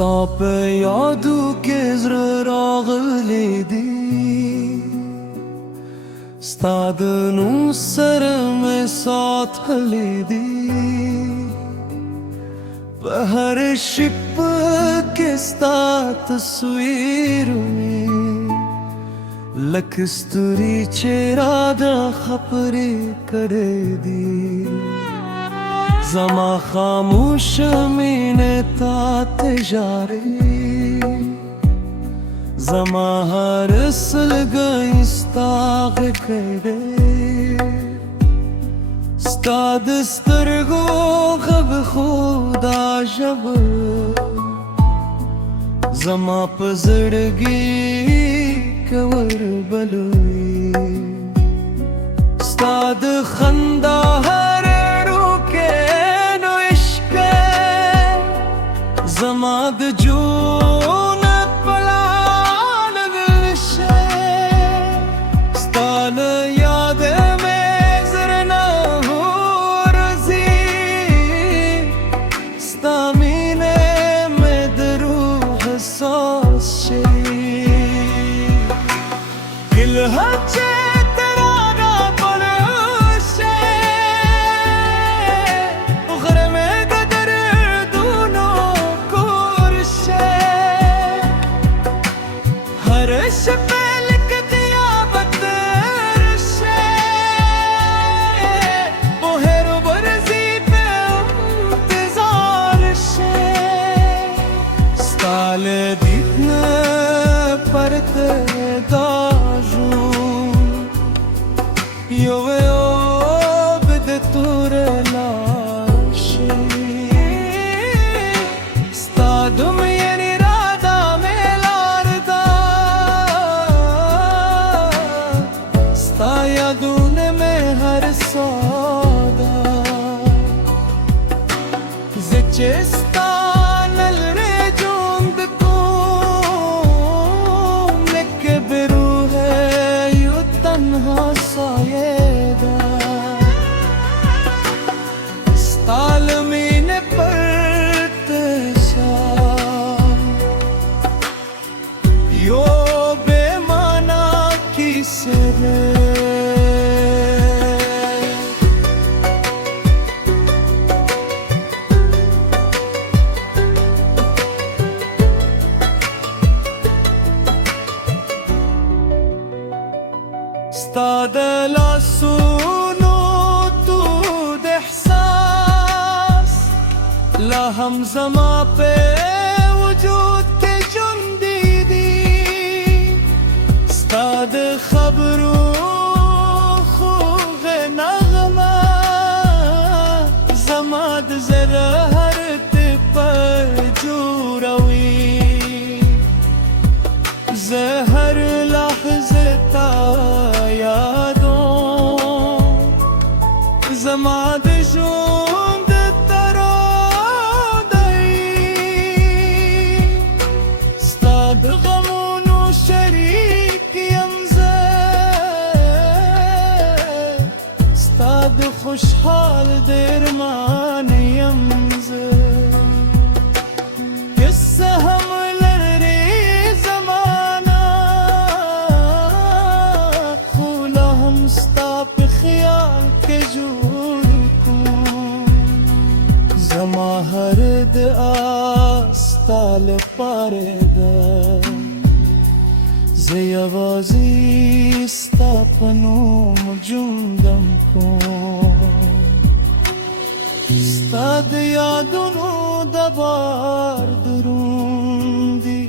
Stop yadu kezr ragledi Stadnu sar mein saath ledi Bahar ship ke sta tasveer mein Laksturi chehra da khapre kadedi Zama khamush mine tat jare Zama har salgai stag kade Stad stargo khab khuda jab Zama pazadgi kawar baloi Stad khanda Zamad joon palan dilshe Stan yaad mein zarna ho razi Stamine mein daruh sashe Dil hache Io veo vedeture lasci Stadum yeni rada melarda Sta yadune me har sada Zechesta Stad la suno tu d'ihsas La hum zama pe wujud ke jundidi Stad khabru khugh naghma Zamad zara hart par jurawi Zahar lahzata Zamad jund tarodai Stad ghamun sharik yamza Stad khushhal derman yamza Yissaham larri zamana Khulahum stap khiyal ke Zama hard astal pareda Zeyavazi stapanum jundam ko Stad yadunu dabar durundi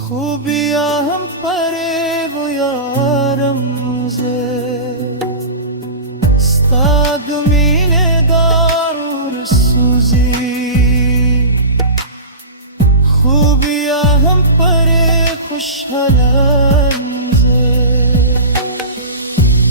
Khubiya hum pare wo yaram ze Stad mine खुशियाँ हम पर खुशहाल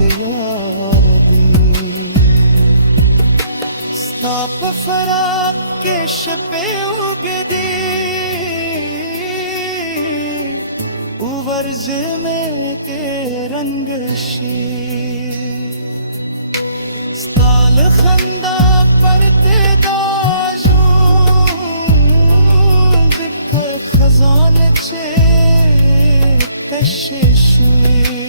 यारदी स्ताप फराक के शपे उगदी उवर्ज में के रंगशी स्ताल खंदा परते दाजू दिख खजान छे कशिशुई